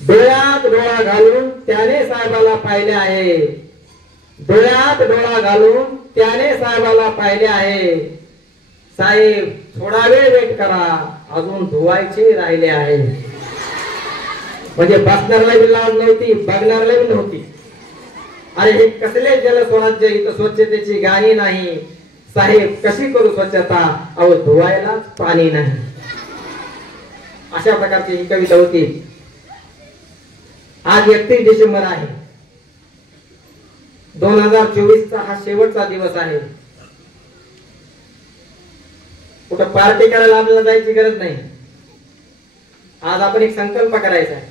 डोळ्यात डोळा घालून त्याने साहेबाला पाहिले आहे. डोळ्यात डोळा घालून त्याने साहेबाला पाहिले आहे. साहेब थोडा वेळ वेट करा, अजून धुवायचे राहिले आहे. म्हणजे बसणारला बी लाज नव्हती, बघणारला बी नव्हती. अरे हे कसले जल स्वराज्य, इथं स्वच्छतेची गाणी नाही, साहेब कशी करू स्वच्छता, अहो धुवायलाच पाणी नाही. अशा प्रकारची ही कविता होती. आज 31 डिसेंबर आहे. 2024 हा शेवटचा दिवस आहे. कुठं पार्टी करायला आपल्याला जायची गरज नाही. आज आपण एक संकल्प करायचा आहे,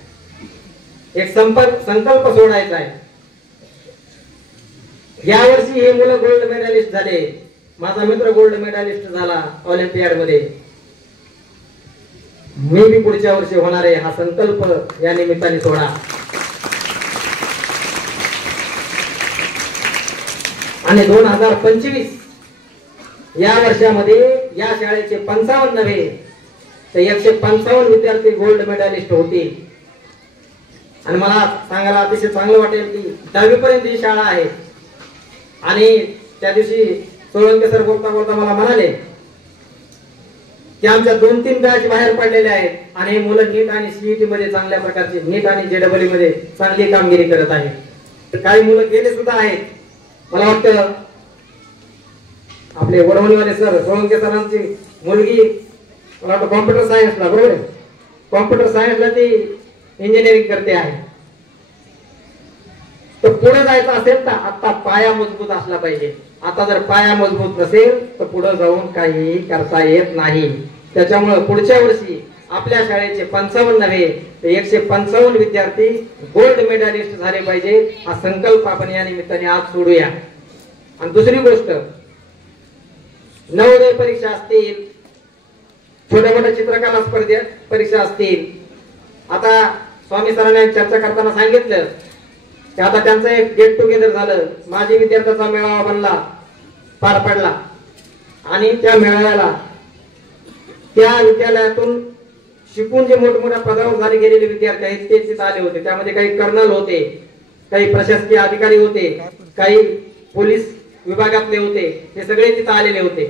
एक संकल्प सोडायचा आहे. यावर्षी हे मुलं गोल्ड मेडलिस्ट झाले. माझा मित्र गोल्ड मेडलिस्ट झाला ऑलिम्पियाड मध्ये. मी बी पुढच्या वर्षी होणार आहे, हा संकल्प या निमित्ताने सोडा. आणि 2025 या वर्षामध्ये या शाळेचे 55 नव्हे तर 155 विद्यार्थी गोल्ड मेडलिस्ट होतील. आणि मला सांगायला अतिशय चांगलं वाटेल की 10वी पर्यंत ही शाळा आहे. आणि त्या दिवशी सोळंके सर बोलता बोलता मला म्हणाले की आमच्या 2-3 बॅच बाहेर पडलेल्या आहेत आणि मुलं नीट आणि सीईटी मध्ये चांगल्या प्रकारचे, नीट आणि जेडब्ल्यू मध्ये चांगली कामगिरी करत आहेत. काही मुलं गेले सुद्धा आहेत. मला वाटतं आपले वडवणीवाले सर, सोळंके सरांची मुलगी मला वाटतं कॉम्प्युटर सायन्सला, बरोबर, कॉम्प्युटर सायन्सला ती इंजिनिअरिंग करते आहे. तर पुढे जायचं असेल तर आता पाया मजबूत असला पाहिजे. आता जर पाया मजबूत नसेल तर पुढे जाऊन काहीही करता येत नाही. त्याच्यामुळे पुढच्या वर्षी आपल्या शाळेचे 55 नव्हे तर 155 विद्यार्थी गोल्ड मेडलिस्ट झाले पाहिजे. हा संकल्प आपण या निमित्ताने आज सोडूया. आणि दुसरी गोष्ट, नवोदय परीक्षा असतील, छोट्या मोठ्या चित्रकला स्पर्धे परीक्षा असतील. आता स्वामी सरांनी चर्चा करताना सांगितलं की आता त्यांचं एक गेट टुगेदर झालं, माजी विद्यार्थ्याचा मेळावा बनला, पार पडला. आणि त्या मेळाव्याला त्या विद्यालयातून शिकून जे मोठमोठ्या पदावर झाले गेलेले विद्यार्थी आहेत ते तिथे आले होते. त्यामध्ये काही कर्नल होते, काही प्रशासकीय अधिकारी होते, काही पोलीस विभागातले होते. हे सगळे तिथे आलेले होते.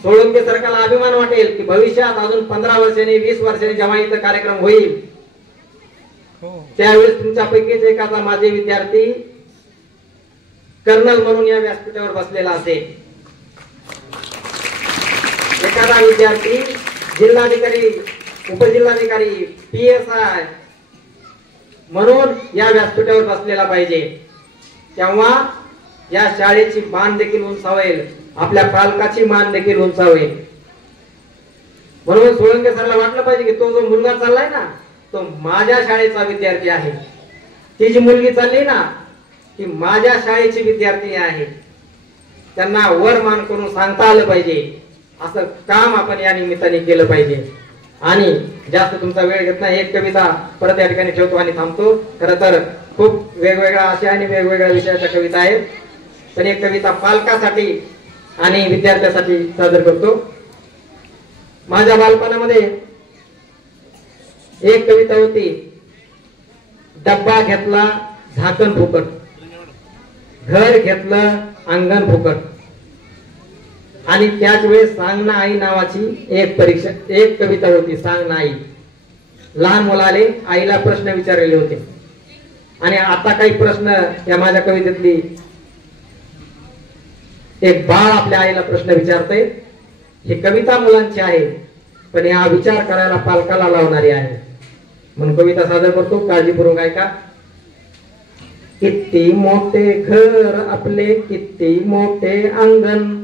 सोळंके सरकारला अभिमान वाटेल की भविष्यात अजून 15 वर्षांनी 20 वर्षांनी जेव्हा इथं कार्यक्रम होईल त्यावेळेस तुमच्यापैकीच एखादा माझे विद्यार्थी कर्नल म्हणून या व्यासपीठावर बसलेला असेल. एखादा विद्यार्थी जिल्हाधिकारी, उपजिल्हाधिकारी, PSI म्हणून या व्यासपीठावर बसलेला पाहिजे. तेव्हा या शाळेची मान देखील उंचावेल, आपल्या पालकाची मान देखील उंचावेल. म्हणून सोळंके सरला वाटलं पाहिजे की तो जो मुलगा चाललाय ना तो माझ्या शाळेचा विद्यार्थी आहे. ती जी मुलगी चालली ना ती माझ्या शाळेची विद्यार्थी आहे. त्यांना वर मान करून सांगता आलं पाहिजे. असं काम आपण या निमित्ताने केलं पाहिजे. आणि जास्त तुमचा वेळ घेत नाही, एक कविता परत या ठिकाणी ठेवतो आणि थांबतो. खरं तर खूप वेगवेगळ्या अशा आणि वेगवेगळ्या विषयाच्या कविता आहेत, पण एक कविता पालकासाठी आणि विद्यार्थ्यासाठी सादर करतो. माझ्या बालपणामध्ये एक कविता होती, डब्बा घेतला झाकण फुकट, घर घेतलं अंगण फुकट. आणि त्याच वेळेस सांग ना आई नावाची एक कविता होती, सांग ना आई. लहान मुलाले आईला प्रश्न विचारलेले होते. आणि आता काही प्रश्न या माझ्या कवितेतली एक बाळ आपल्या आईला प्रश्न विचारते. ही कविता मुलांची आहे पण हा विचार करायला पालकाला लावणारी आहे. म्हणून कविता सादर करतो, काळजीपूर्वक ऐका. किती मोठे घर आपले, किती मोठे अंगण,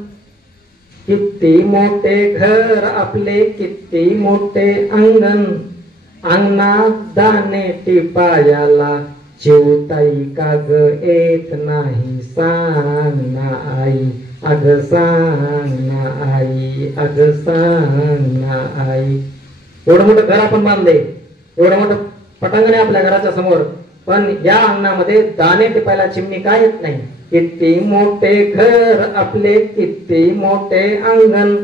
किती मोठे घर आपले, किती मोठे अंगण. अंगणात दाणे टिपायाला चिवताई काग येत नाही, सांग ना आई, अग सांग ना आई, अग सांग ना आई. एवढं मोठं घर आपण बांधले, एवढं मोठं पटांगण आहे आपल्या घराच्या समोर, पण या अंगणामध्ये दाणे टिपायला चिमणी काय येत नाही. किती मोठे घर आपले, किती मोठे अंगण.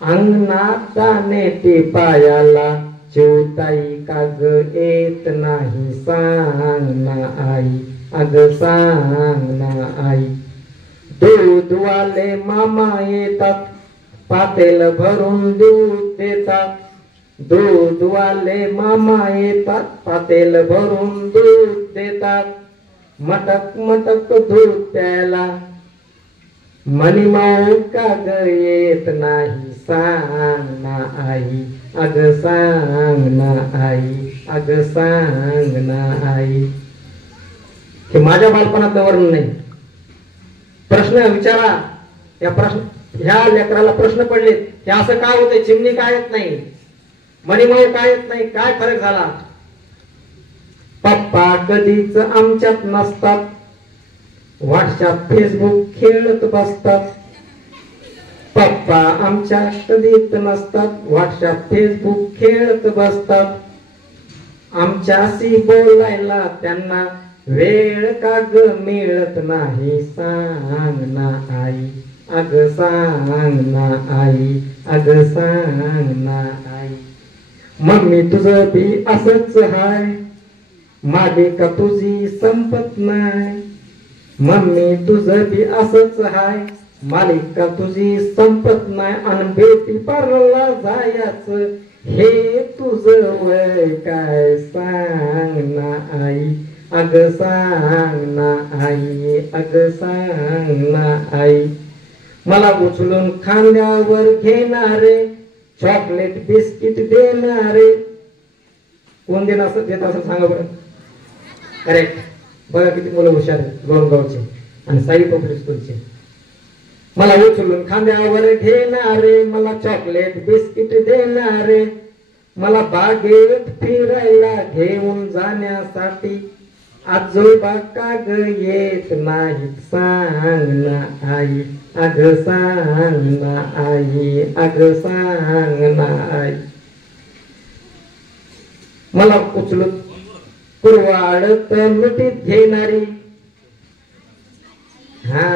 अंगणात दाणे टिपायाला चिवताई काग येत नाही, सांग ना आई, अग सांग ना आई. दूधवाले मामा येतात, पातेल भरून दूध देतात. दूधवाले मामा येतात, पातेल भरून दूध देतात. मटक मटक दूध प्यायला मनीमाऊ का ग येत नाही सांग ना आई, अग सांग ना आई, अग सांग ना आई. हे माझ्या बालपणातलं वर्णन नाही. प्रश्न विचारा. या प्रश्न ह्या लेकराला प्रश्न पडले, हे असं काय होतंय, चिमणी काय येत नाही, मणिमाऊ काय येत नाही, काय फरक झाला. पप्पा कधीच आमच्यात नसतात, व्हॉट्सअप फेसबुक खेळत बसतात. पप्पा आमच्या कधीच नसतात, व्हॉट्सअप फेसबुक खेळत बसतात. आमच्याशी बोलायला त्यांना वेळ का ग मिळत नाही सांग ना आई, अग सांग ना आई, अग सांग ना आई. मम्मी तुझं बी असंच हाय, मालिका तुझी संपत नाही. मम्मी तुझं बी असंच हाय, मालिका तुझी संपत नाही. अन बेटी पारला जायचं हे तुझं वय काय सांग ना आई, अग सांग ना आई, अग सांग ना आई. मला उचलून खांद्यावर घेणारे, चॉकलेट बिस्किट देणारे. कोण देत असं सांगा बरं. करेक्ट. बघा किती मुलं हुशार आहेत गोरगावचे आणि साई पब्लिक स्कूलचे. मला उचलून खांद्यावर घेणारे, मला चॉकलेट बिस्किट देणारे, मला बागेत फिरायला घेऊन जाण्यासाठी आजोबा का ग येत नाही सांग ना आई, अग सांग ना आई, अग सांग ना आई. मला उचलून कुरवाडत मिठीत घेणारी, हा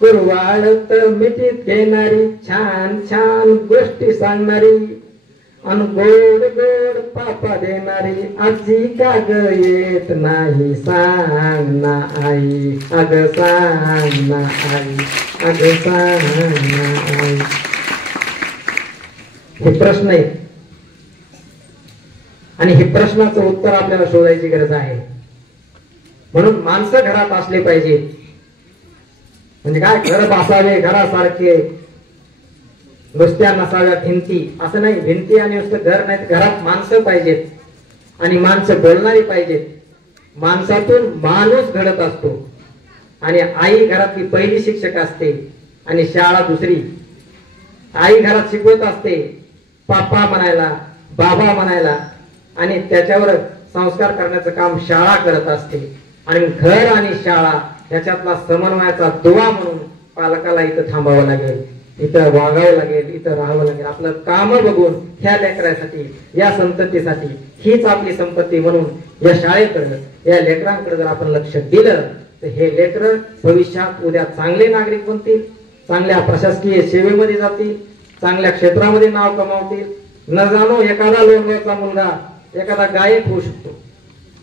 कुरवाडत मिठीत घेणारी, छान छान गोष्टी सांगणारी, अन गोड गोड पापा देणारी आजी का ग येत नाही सांग ना आई, अग सांग ना आई, अग सांग ना आई. हे प्रश्न आहेत आणि हे प्रश्नाचं उत्तर आपल्याला शोधायची गरज आहे. म्हणून माणसं घरात असले पाहिजेत. म्हणजे काय, घर बसावे घरासारखे, नुसत्या नसाव्या भिंती असं नाही. भिंती आणि नुसतं घर नाही, घरात माणसं पाहिजेत आणि माणसं बोलणारी पाहिजेत. माणसातून माणूस घडत असतो आणि आई घरातली पहिली शिक्षक असते आणि शाळा दुसरी. आई घरात शिकवत असते पापा म्हणायला, बाबा म्हणायला आणि त्याच्यावर संस्कार करण्याचं काम शाळा करत असते. आणि घर आणि शाळा याच्यातला समन्वयाचा दुवा म्हणून पालकाला इथं थांबावं लागेल, इथं वागावं लागेल, इथं राहावं लागेल. आपलं काम बघून ह्या लेकरासाठी, या संततीसाठी, हीच आपली संपत्ती म्हणून या शाळेकडे, या लेकरांकडे जर आपण लक्ष दिलं तर हे लेकर भविष्यात उद्या चांगले नागरिक बनतील, चांगल्या प्रशासकीय सेवेमध्ये जातील, चांगल्या क्षेत्रामध्ये नाव कमावतील. न जाणो एखादा लोणगावचा मुलगा एखादा गायक होऊ शकतो,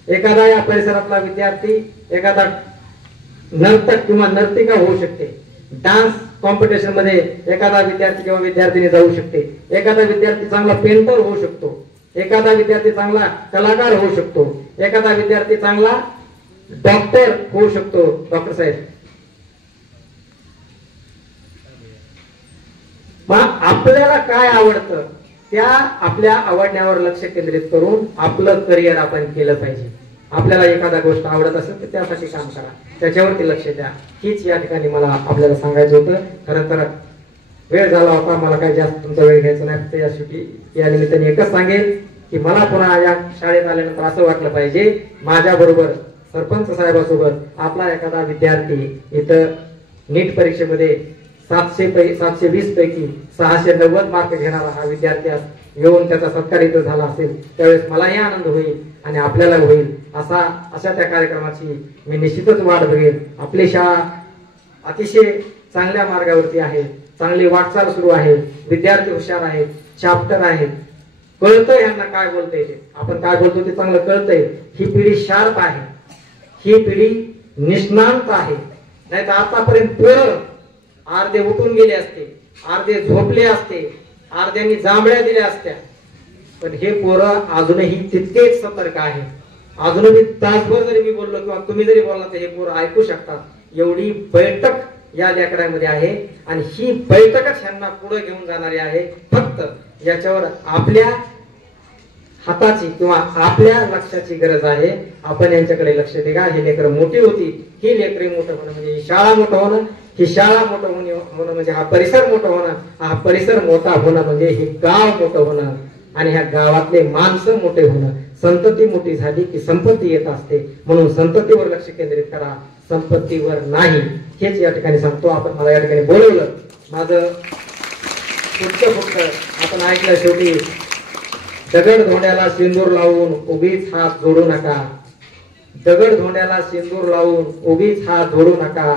एखादा या परिसरातला विद्यार्थी एखादा नर्तक किंवा नर्तिका होऊ शकते. डान्स कॉम्पिटिशन मध्ये एखादा विद्यार्थी किंवा विद्यार्थिनी जाऊ शकते. एखादा विद्यार्थी चांगला पेंटर होऊ शकतो, एखादा विद्यार्थी चांगला कलाकार होऊ शकतो, एखादा विद्यार्थी चांगला डॉक्टर होऊ शकतो. डॉक्टर साहेब, मग आपल्याला काय आवडतं त्या आपल्या आवडण्यावर लक्ष केंद्रित करून आपलं करिअर आपण केलं पाहिजे. आपल्याला एखादा गोष्ट आवडत असेल तर त्यासाठी काम करा, त्याच्यावरती लक्ष द्या. हीच या ठिकाणी मला आपल्याला सांगायचं होतं. खरं तर वेळ झाला होता, मला काही जास्त तुमचा वेळ घ्यायचा नाही. फक्त यासाठी या निमित्ताने एकच सांगेल की मला पुन्हा या शाळेत आल्यानंतर असं वाटलं पाहिजे माझ्या बरोबर सरपंच साहेबासोबत आपला एखादा विद्यार्थी इथं नीट परीक्षेमध्ये 720 पैकी 690 मार्क घेणारा हा विद्यार्थी येऊन त्याचा सत्कार इथं झाला असेल त्यावेळेस मलाही आनंद होईल आणि आपल्याला होईल. अशा त्या कार्यक्रमाची मी निश्चितच वाट बघेन. आपली शाळा अतिशय चांगल्या मार्गावरती आहे, चांगली वाटचाल सुरू आहे, विद्यार्थी हुशार आहेत, चॅप्टर आहेत, कळतंय यांना काय बोलतंय ते, आपण काय बोलतो ते चांगलं कळतंय. ही पिढी शार्प आहे, ही पिढी निष्णांत आहे. नाही तर आतापर्यंत पोरं अर्धे उठून गेले असते, अर्धे झोपले असते, अर्ध्यांनी जांभळ्या दिल्या असत्या. पण हे पोरं अजूनही तितकेच सतर्क आहे. अजूनही तासभर जरी मी बोललो किंवा तुम्ही जरी बोलला तर हे पोरं ऐकू शकतात. एवढी बैठक या लेकरामध्ये आहे आणि ही बैठकच ह्यांना पुढे घेऊन जाणारी आहे. फक्त याच्यावर आपल्या हाताची किंवा आपल्या लक्षाची गरज आहे. आपण यांच्याकडे लक्ष द्या. ही लेकरं मोठी होती, ही लेकरे मोठं होणं म्हणजे ही शाळा मोठं होणं, ही शाळा मोठं होणं म्हणजे हा परिसर मोठं होणं, हा परिसर मोठा होणं म्हणजे हे गाव मोठं होणं आणि ह्या गावातले माणसं मोठे होणं. संतती मोठी झाली की संपत्ती येत असते, म्हणून संततीवर लक्ष केंद्रित करा, संपत्तीवर नाही. हेच या ठिकाणी सांगतो. आपण मला या ठिकाणी बोलवलं, माझं पुढचं आपण ऐकलं. शेवटी दगड धोंड्याला सिंदूर लावून उगीच हात जोडू नका. दगड धोंड्याला सिंदूर लावून उगीच हात जोडू नका.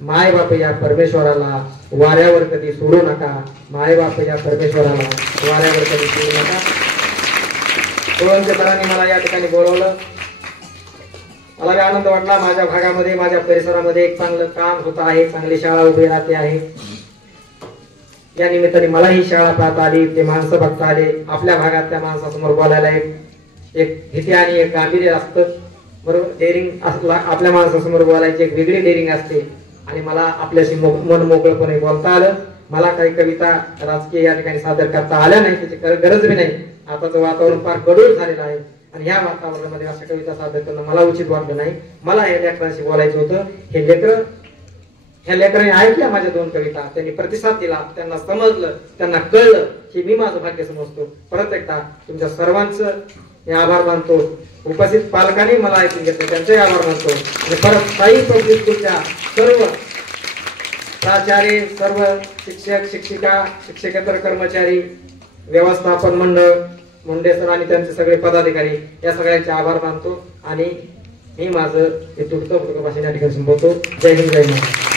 माय बाप या परमेश्वराला वाऱ्यावर कधी सोडू नका. माय बाप या परमेश्वराला वाऱ्यावर कधी सोडू नका. सरांनी मला या ठिकाणी बोलवलं. मला आनंद वाटला. माझ्या भागामध्ये, माझ्या परिसरामध्ये एक चांगलं काम होत आहे, चांगली शाळा उभी राहते आहे. या निमित्ताने मला ही शाळा पाहता आली, ते माणसं बघता आले. आपल्या भागात त्या माणसासमोर बोलायला एक भीती आणि एक गांभीर्य असतं, बरोबर. डेअरिंग असला आपल्या माणसासमोर बोलायची एक वेगळी डेअरिंग असते आणि मला आपल्याशी मन मोकळपणे बोलता आलं. मला काही कविता राजकीय या ठिकाणी सादर करता आल्या नाही, त्याची गरज बी नाही. आताचं वातावरण फार गडूळ झालेलं आहे आणि ह्या वातावरणामध्ये अशा कविता सादर करणं मला उचित वाटलं नाही. मला या लेकरांशी बोलायचं होतं. ह्या लेकरांनी ऐकल्या माझ्या 2 कविता, त्यांनी प्रतिसाद दिला, त्यांना समजलं, त्यांना कळलं, हे मी माझं भाग्य समजतो. परत एकदा तुमच्या सर्वांचं मी आभार मानतो. उपस्थित पालकांनी मला ऐकून घेतलं, त्यांचे आभार मानतो. आणि परत साई पब्लिक स्कूलच्या सर्व प्राचार्य, सर्व शिक्षक, शिक्षिका, शिक्षकेतर कर्मचारी, व्यवस्थापन मंडळ, मुंडे सर आणि त्यांचे सगळे पदाधिकारी, या सगळ्यांचे आभार मानतो आणि मी माझं हे तुटतं भाषण या ठिकाणी संपवतो. जय हिंद, जय महाराष्ट्र.